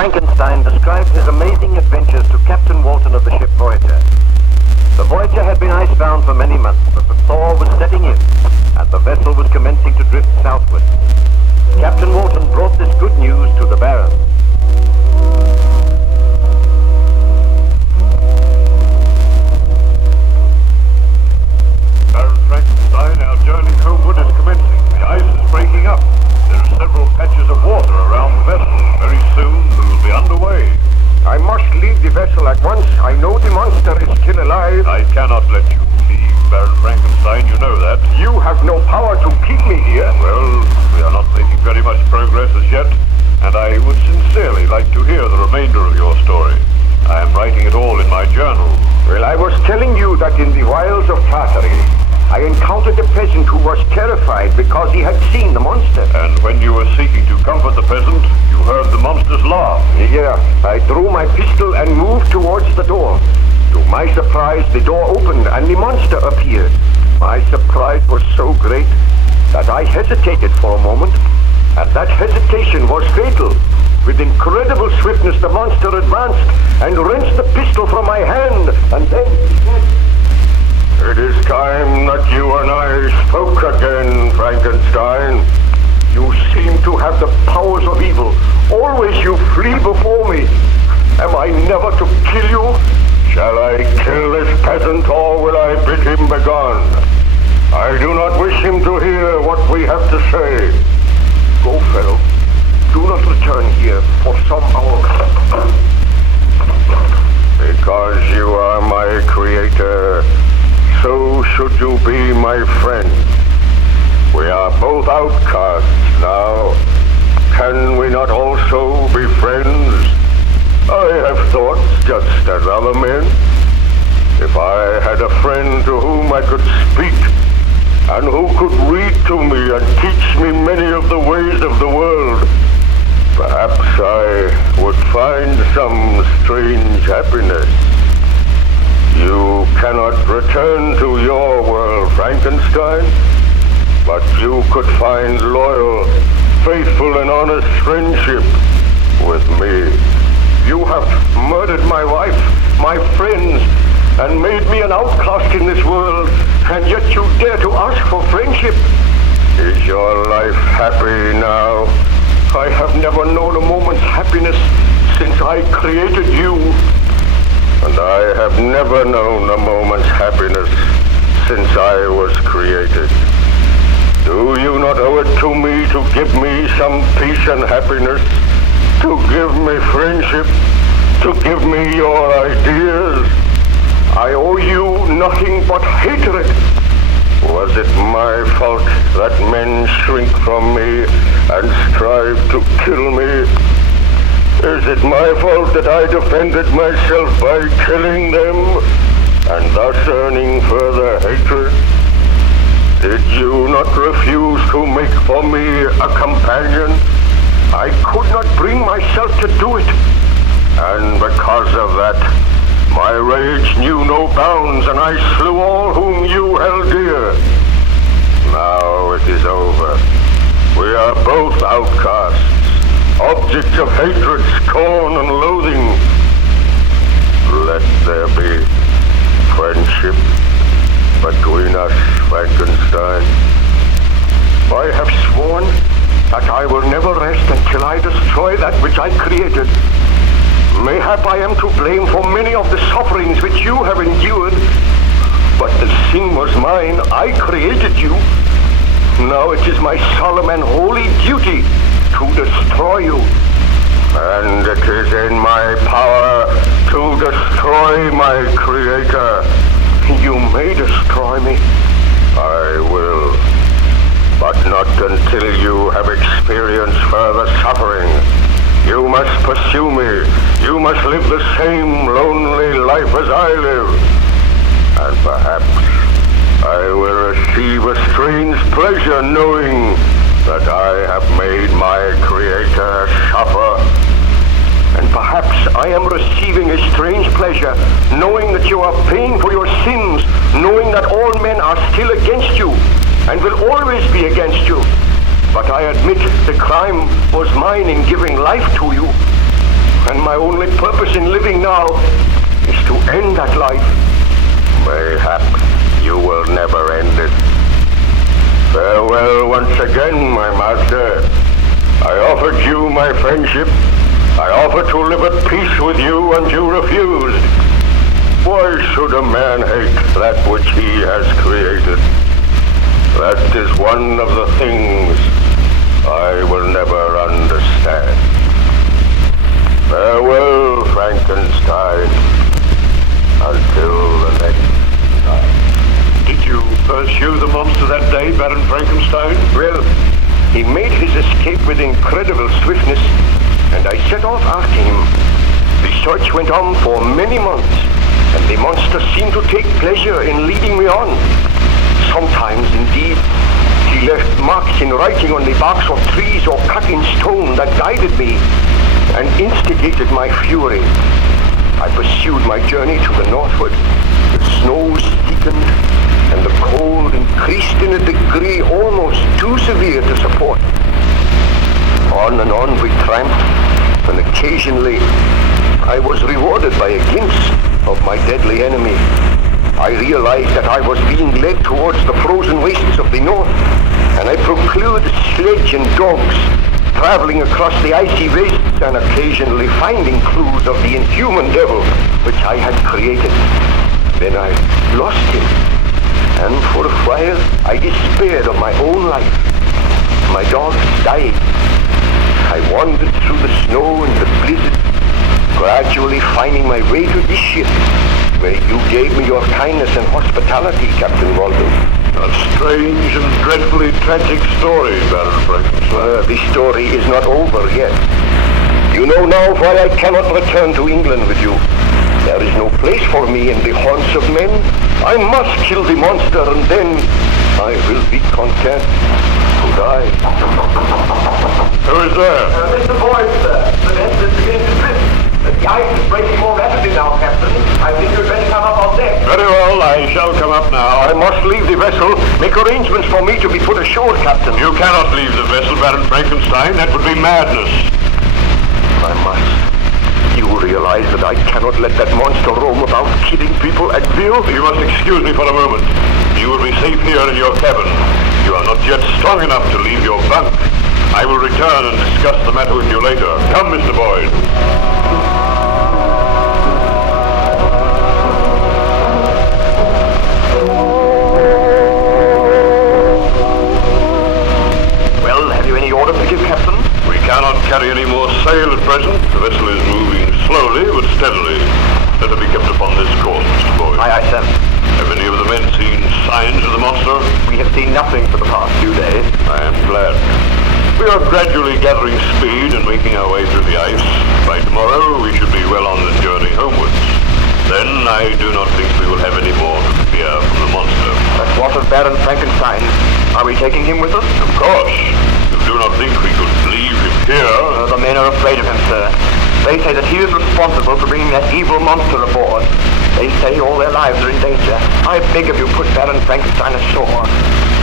Frankenstein described his amazing adventures to Captain Walton of the ship Voyager. The Voyager had been icebound for many months, but the thaw was setting in, and the vessel was commencing to drift southward. Captain Walton brought this good news to the Baron. Baron Frankenstein, our journey homeward is commencing. The ice is breaking up. There are several patches of water around the vessel. Very soon we will be underway. I must leave the vessel at once. I know the monster is still alive. I cannot let you leave, Baron Frankenstein, you know that. You have no power to keep me here. Well, we are not making very much progress as yet, and I would sincerely like to hear the remainder of your story. I am writing it all in my journal. Well, I was telling you that in the wilds of Tartary, I encountered a peasant who was terrified because he had seen the monster. And when you were seeking to comfort the peasant, you heard the monster's laugh. Yeah, I drew my pistol and moved towards the door. To my surprise, the door opened and the monster appeared. My surprise was so great that I hesitated for a moment, and that hesitation was fatal. With incredible swiftness, the monster advanced and wrenched the pistol from my hand, and then he said, "It is time that you and I spoke again, Frankenstein. You seem to have the powers of evil. Always you flee before me. Am I never to kill you? Shall I kill this peasant, or will I bid him begone? I do not wish him to hear what we have to say. Go, fellow. Do not return here for some hours." Because you are my creator, so should you be my friend. We are both outcasts now. Can we not also be friends? I have thoughts just as other men. If I had a friend to whom I could speak, and who could read to me and teach me many of the ways of the world, perhaps I would find some strange happiness. You cannot return to your world, Frankenstein, but you could find loyal, faithful, and honest friendship with me. You have murdered my wife, my friends, and made me an outcast in this world, and yet you dare to ask for friendship. Is your life happy now? I have never known a moment's happiness since I created you. And I have never known a moment's happiness since I was created. Do you not owe it to me to give me some peace and happiness? To give me friendship? To give me your ideas? I owe you nothing but hatred. Was it my fault that men shrink from me and strive to kill me? Is it my fault that I defended myself by killing them and thus earning further hatred? Did you not refuse to make for me a companion? I could not bring myself to do it, and because of that, my rage knew no bounds, and I slew all whom you held dear. Now it is over. We are both outcasts, objects of hatred, scorn, and loathing. Let there be friendship between us, Frankenstein. I have sworn that I will never rest until I destroy that which I created. Mayhap I am to blame for many of the sufferings which you have endured, but the sin was mine. I created you. Now it is my solemn and holy duty to destroy you. And it is in my power to destroy my creator. You may destroy me. I will. But not until you have experienced further suffering. You must pursue me. You must live the same lonely life as I live. And perhaps I will receive a strange pleasure knowing that I have made my creator suffer. And perhaps I am receiving a strange pleasure knowing that you are paying for your sins, knowing that all men are still against you and will always be against you. But I admit the crime was mine in giving life to you. and my only purpose in living now is to end that life. Mayhap you will never end it. Farewell once again, my master. I offered you my friendship. I offered to live at peace with you, and you refused. Why should a man hate that which he has created? That is one of the things I will never understand. Farewell, Frankenstein. Until the next time. Did you pursue the monster that day, Baron Frankenstein? Well, he made his escape with incredible swiftness, and I set off after him. The search went on for many months, and the monster seemed to take pleasure in leading me on. Sometimes, indeed, he left marks in writing on the barks of trees or cut in stone that guided me and instigated my fury. I pursued my journey to the northward. The snows thickened, and the cold increased in a degree almost too severe to support. On and on we tramped, and occasionally I was rewarded by a glimpse of my deadly enemy. I realized that I was being led towards the frozen wastes of the north, and I procured sledge and dogs, traveling across the icy wastes and occasionally finding clues of the inhuman devil which I had created. Then I lost him, and for a while I despaired of my own life. My dogs died. I wandered through the snow and the blizzard, gradually finding my way to this ship, where you gave me your kindness and hospitality, Captain Waldo. A strange and dreadfully tragic story, Baron Frankenstein. The story is not over yet. You know now why I cannot return to England with you. There is no place for me in the haunts of men. I must kill the monster, and then I will be content to die. Who is there? Mr. Boyd, sir. The vessel is beginning to drift. The ice is breaking more rapidly now, Captain. I think you'd better come up on deck. Very well, I shall come up now. I must leave the vessel. Make arrangements for me to be put ashore, Captain. You cannot leave the vessel, Baron Frankenstein. That would be madness. I must. You realize that I cannot let that monster roam about killing people at will? You must excuse me for a moment. You will be safe here in your cabin. You are not yet strong enough to leave your bunk. I will return and discuss the matter with you later. Come, Mr. Boyd. Well, have you any orders to give, Captain? We cannot carry any more sail at present. The vessel is moving slowly but steadily. Let her be kept upon this course, Mr. Boyd. Aye, sir. Have any of the men seen signs of the monster? We have seen nothing for the past few days. I am glad. We are gradually gathering speed and making our way through the ice. By tomorrow, we should be well on the journey homewards. Then I do not think we will have any more to fear from the monster. But what of Baron Frankenstein? Are we taking him with us? Of course. You do not think we could leave him here? The men are afraid of him, sir. They say that he is responsible for bringing that evil monster aboard. They say all their lives are in danger. I beg of you, put Baron Frankenstein ashore.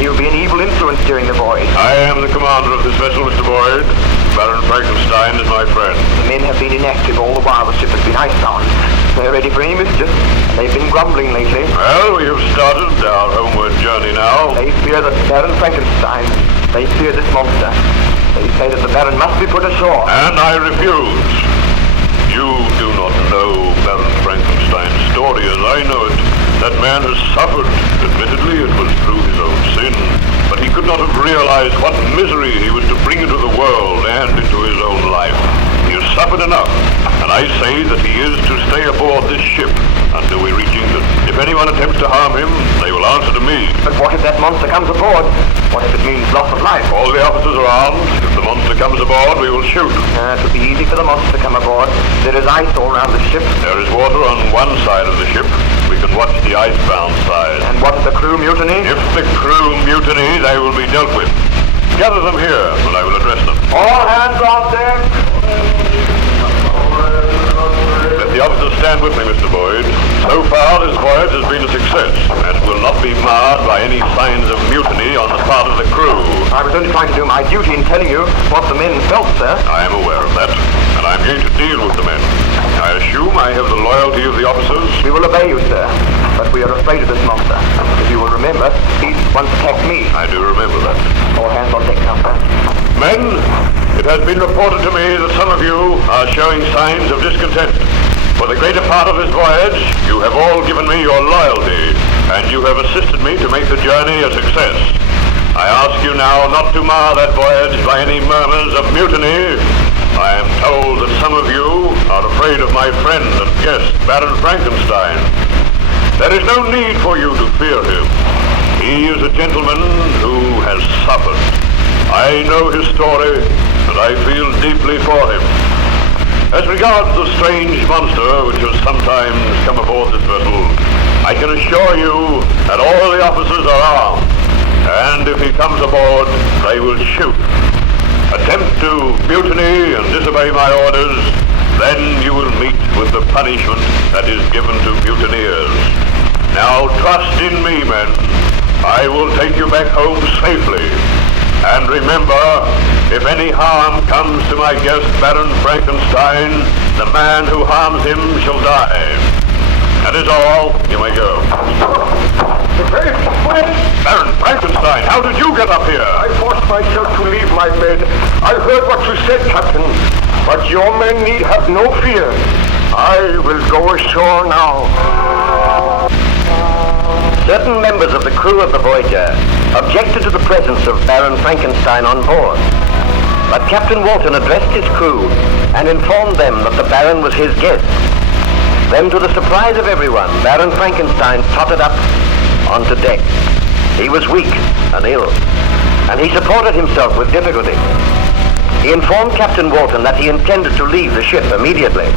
He will be an evil influence during the voyage. I am the commander of this vessel, Mr. Boyd. Baron Frankenstein is my friend. The men have been inactive all the while the ship has been icebound. They're ready for any mischief. They've been grumbling lately. Well, we have started our homeward journey now. They fear that Baron Frankenstein. They fear this monster. They say that the Baron must be put ashore. And I refuse. You do not know Baron Frankenstein's story as I know it. That man has suffered. Admittedly, it was through his own sin. But he could not have realized what misery he was to bring into the world and into his own life. He has suffered enough, and I say that he is to stay aboard this ship until we reach England. If anyone attempts to harm him, they will answer to me. But what if that monster comes aboard? What if it means loss of life? All the officers are armed. If the monster comes aboard, we will shoot. It would be easy for the monster to come aboard. There is ice all around the ship. There is water on one side of the ship. We can watch the icebound side. And what if the crew mutiny? If the crew mutiny, they will be dealt with. Gather them here, and I will address them. All hands on deck. Let the the officers stand with me, Mr. Boyd. So far, this voyage has been a success, and will not be marred by any signs of mutiny on the part of the crew. I was only trying to do my duty in telling you what the men felt, sir. I am aware of that, and I'm going to deal with the men. I assume I have the loyalty of the officers. We will obey you, sir, but we are afraid of this monster. If you will remember, he once attacked me. I do remember that. All hands on deck now, sir. Men, it has been reported to me that some of you are showing signs of discontent. For the greater part of this voyage, you have all given me your loyalty, and you have assisted me to make the journey a success. I ask you now not to mar that voyage by any murmurs of mutiny. I am told that some of you are afraid of my friend and guest, Baron Frankenstein. There is no need for you to fear him. He is a gentleman who has suffered. I know his story, and I feel deeply for him. As regards the strange monster which has sometimes come aboard this vessel, I can assure you that all the officers are armed, and if he comes aboard, they will shoot. Attempt to mutiny and disobey my orders, then you will meet with the punishment that is given to mutineers. Now trust in me, men. I will take you back home safely. And remember, if any harm comes to my guest, Baron Frankenstein, the man who harms him shall die. That is all. You may go. Baron Frankenstein, how did you get up here? I forced myself to leave my bed. I heard what you said, Captain. But your men need have no fear. I will go ashore now. Certain members of the crew of the Voyager objected to the presence of Baron Frankenstein on board. But Captain Walton addressed his crew and informed them that the Baron was his guest. Then, to the surprise of everyone, Baron Frankenstein tottered up onto deck. He was weak and ill, and he supported himself with difficulty. He informed Captain Walton that he intended to leave the ship immediately.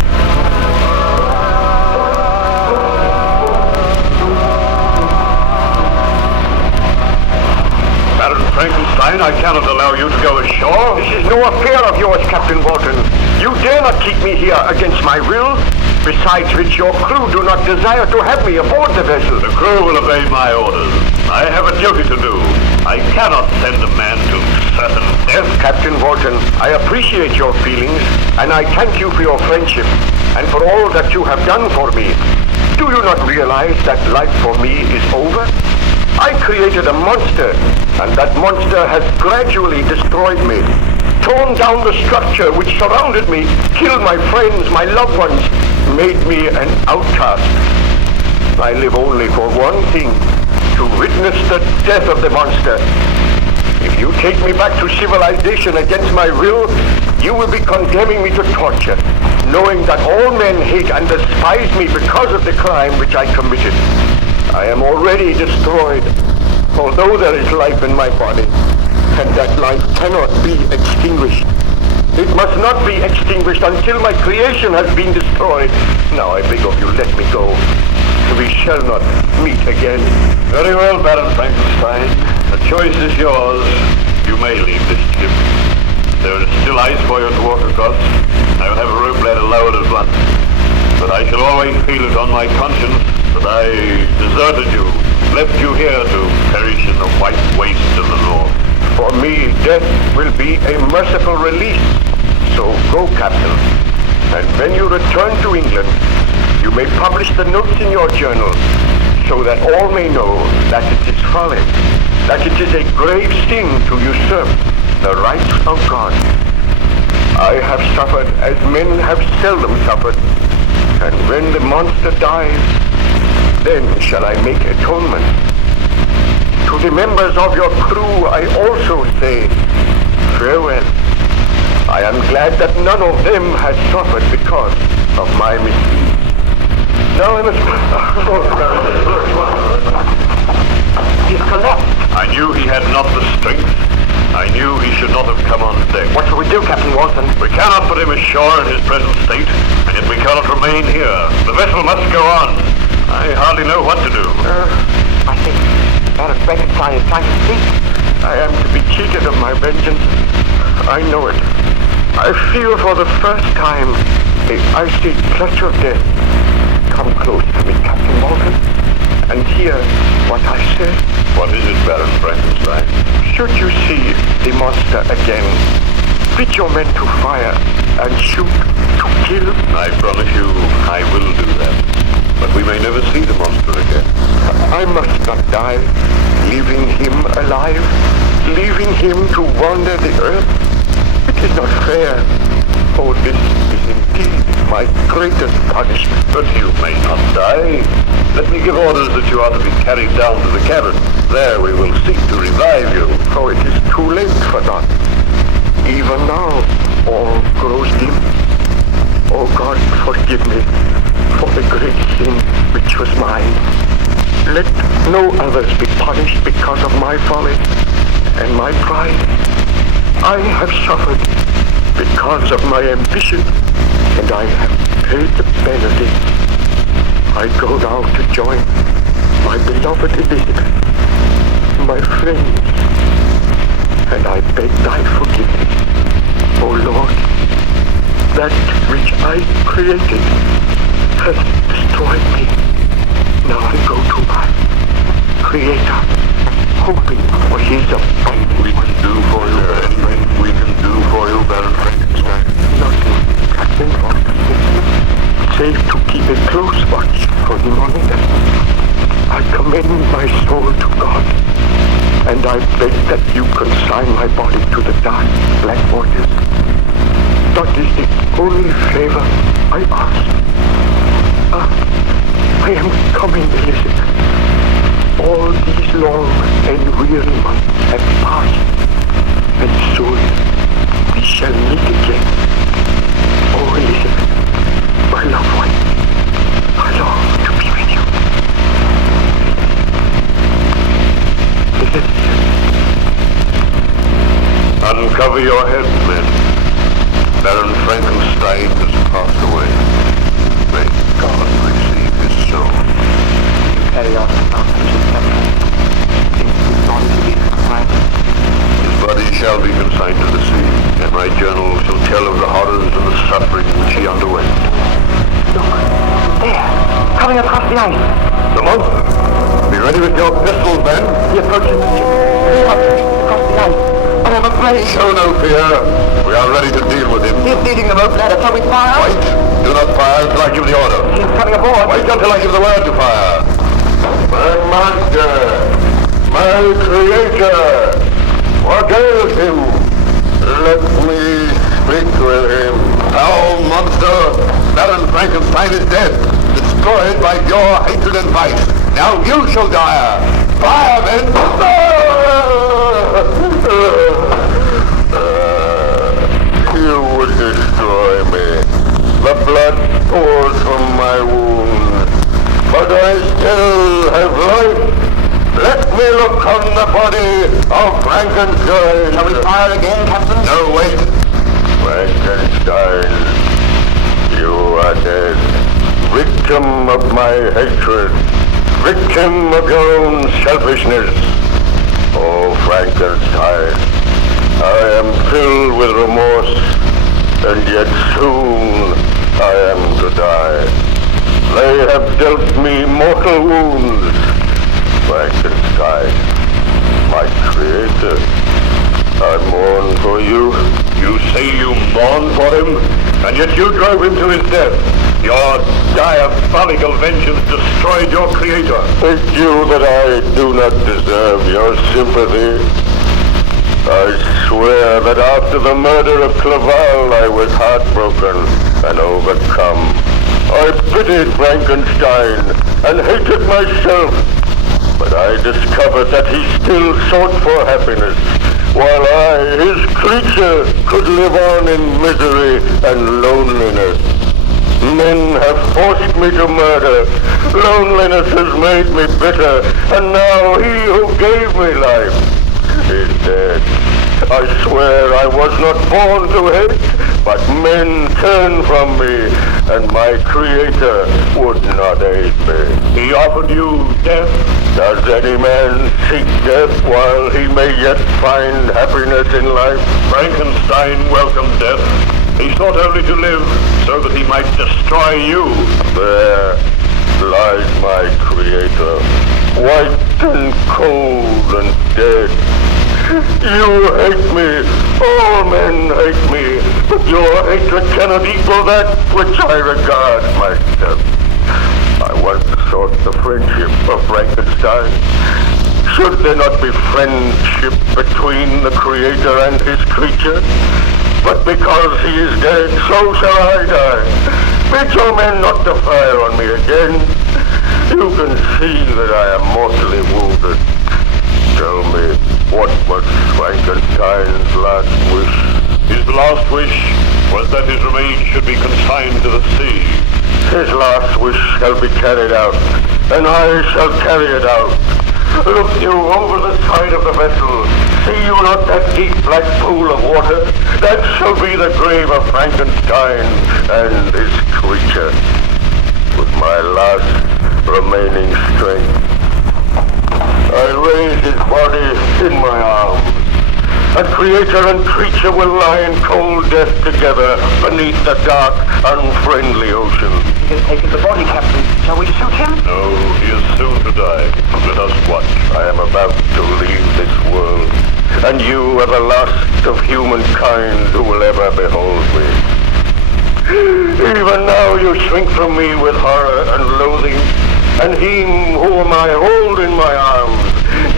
Baron Frankenstein, I cannot allow you to go ashore. This is no affair of yours, Captain Walton. You dare not keep me here against my will. Besides which, your crew do not desire to have me aboard the vessel. The crew will obey my orders. I have a duty to do. I cannot send a man to certain death. Captain Walton, I appreciate your feelings, and I thank you for your friendship, and for all that you have done for me. Do you not realize that life for me is over? I created a monster, and that monster has gradually destroyed me, torn down the structure which surrounded me, killed my friends, my loved ones, made me an outcast. I live only for one thing, to witness the death of the monster. If you take me back to civilization against my will, you will be condemning me to torture, knowing that all men hate and despise me because of the crime which I committed. I am already destroyed, although there is life in my body, and that life cannot be extinguished. It must not be extinguished until my creation has been destroyed. Now I beg of you, let me go. We shall not meet again. Very well, Baron Frankenstein. The choice is yours. You may leave this ship. There is still ice for you to walk across. I will have a rope ladder lowered at once. But I shall always feel it on my conscience that I deserted you, left you here to perish in the white waste of the north. For me, death will be a merciful release. So go, Captain. And when you return to England, you may publish the notes in your journal, so that all may know that it is folly, that it is a grave sin to usurp the rights of God. I have suffered as men have seldom suffered, and when the monster dies, then shall I make atonement. To the members of your crew I also say farewell. I am glad that none of them has suffered because of my misdeeds. Now I must... He's collapsed. I knew he had not the strength. I knew he should not have come on deck. What shall we do, Captain Walton? We cannot put him ashore in his present state, and yet we cannot remain here. The vessel must go on. I hardly know what to do. I think Baron Frankenstein is trying to speak. I am to be cheated of my vengeance. I know it. I feel for the first time The icy clutch of death. Come close to me, Captain Walton, and hear what I say. What is it, Baron Frankenstein? Should you see the monster again, fit your men to fire and shoot to kill. I promise you I will do that. But we may never see the monster again. I must not die, leaving him alive, leaving him to wander the earth. It is not fair. Oh, this is indeed my greatest punishment. But you may not die. Let me give orders that you are to be carried down to the cabin. There we will seek to revive you. Oh, it is too late for that. Even now, all grows dim. Oh God, forgive me for the great sin which was mine. Let no others be punished because of my folly and my pride. I have suffered because of my ambition, and I have paid the penalty. I go now to join my beloved Elizabeth, my friends, and I beg thy forgiveness, O Lord. That which I created has destroyed me. Now I go to my Creator, hoping for his abundance. We can do for you anything we can do for you, Baron Frankenstein. Nothing, Captain Walton, save to keep a close watch for him on the deck. I commend my soul to God, and I beg that you consign my body to the dark, black waters. That is the only favor I ask. I am coming, Elizabeth. All these long and weary months have passed, and soon we shall meet again. Oh, Elizabeth, my loved one, I long to be with you. Elizabeth. Uncover your heads, men. Baron Frankenstein has passed away. May God receive his soul. You carry out the constitution separate. Think his body to be confined. His body shall be consigned to the sea, and my journal shall tell of the horrors and the suffering which he underwent. Look, there, coming across the ice. The monster! Be ready with your pistols, men. He approaches across the ice. But I'm afraid. Show no fear. We are ready to deal with him. He's leading the rope ladder. Shall we fire? Wait! Do not fire until I give the order. He's coming aboard. Wait until I give the word to fire. My master, my creator, what ails him? Let me speak with him. Now, monster, Baron Frankenstein is dead, destroyed by your hatred and vice. Now you shall die. Fire, men! You would destroy me. The blood pours from my wound, but I still have life. Let me look on the body of Frankenstein. Shall we fire again, Captain? No, wait. Frankenstein, you are dead. Victim of my hatred. Victim of your own selfishness. Oh, Frankenstein, I am filled with remorse, and yet soon I am to die. They have dealt me mortal wounds. Frankenstein, my creator, I mourn for you. You say you mourn for him, and yet you drove him to his death. Your diabolical vengeance destroyed your creator. Think you that I do not deserve your sympathy? I swear that after the murder of Clerval I was heartbroken and overcome. I pitied Frankenstein and hated myself, but I discovered that he still sought for happiness, while I, his creature, could live on in misery and loneliness. Men have forced me to murder. Loneliness has made me bitter, and now he who gave me life is dead. I swear I was not born to hate, but men turned from me, and my creator would not aid me. He offered you death. Does any man seek death while he may yet find happiness in life? Frankenstein welcomed death. He sought only to live so that he might destroy you. There lies my creator, white and cold and dead. You hate me, all men hate me, but your hatred cannot equal that which I regard myself. I once sought the friendship of Frankenstein. Should there not be friendship between the creator and his creature? But because he is dead, so shall I die. Bid your men not to fire on me again. You can see that I am mortally wounded. Tell me, what was Frankenstein's last wish? His last wish was that his remains should be consigned to the sea. His last wish shall be carried out, and I shall carry it out. Look you over the side of the vessel. See you not that deep black pool of water? That shall be the grave of Frankenstein and his creature. With my last remaining strength, I raise his body in my arms, and creator and creature will lie in cold death together beneath the dark, unfriendly ocean. He has taken the body, Captain. Shall we shoot him? No, he is soon to die. Let us watch. I am about to leave this world, and you are the last of humankind who will ever behold me. Even now you shrink from me with horror and loathing, and him whom I hold in my arms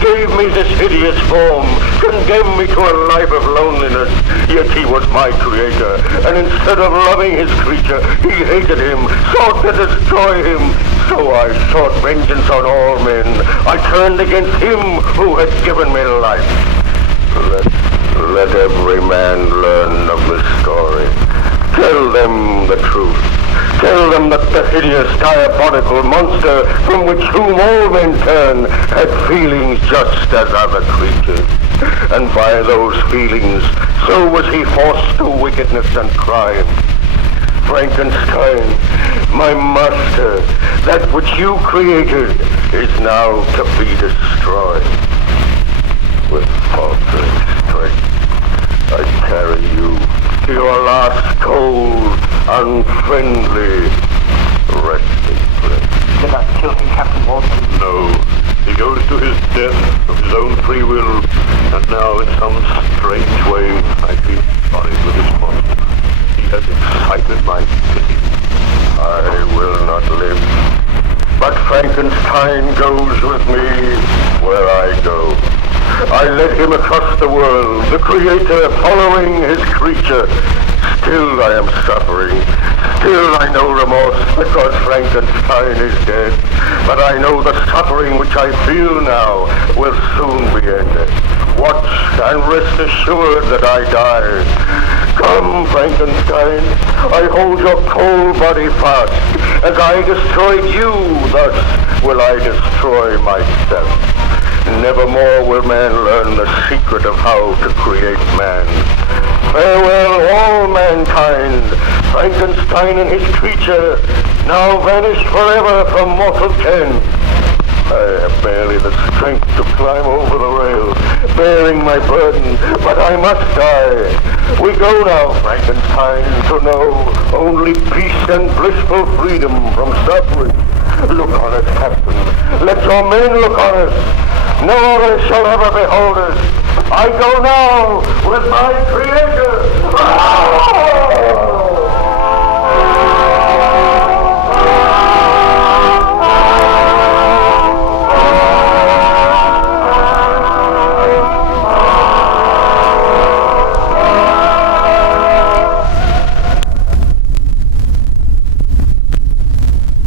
gave me this hideous form, condemned me to a life of loneliness, yet he was my creator, and instead of loving his creature, he hated him, sought to destroy him. So I sought vengeance on all men. I turned against him who had given me life. Let every man learn of this story. Tell them the truth. Tell them that the hideous, diabolical monster from which whom all men turn had feelings just as other creatures. And by those feelings, so was he forced to wickedness and crime. Frankenstein, my master, that which you created is now to be destroyed. With faltering strength, I carry you to your last cold, unfriendly resting place. Did not kill him, Captain Walton. No, he goes to his death of his own free will, and now in some strange way I feel sorry for this monster. He has excited my pity. I will not live, but Frankenstein goes with me where I go. I led him across the world, the creator following his creature. Still I am suffering. Still I know remorse because Frankenstein is dead. But I know the suffering which I feel now will soon be ended. Watch and rest assured that I die. Come, Frankenstein, I hold your cold body fast. As I destroyed you, thus will I destroy myself. Nevermore will man learn the secret of how to create man. Farewell, all mankind. Frankenstein and his creature, now vanished forever from mortal ken. I have barely the strength to climb over the rail, bearing my burden, but I must die. We go now, Frankenstein, to know only peace and blissful freedom from suffering. Look on us, Captain. Let your men look on us. No other shall ever behold us. I go now with my creator.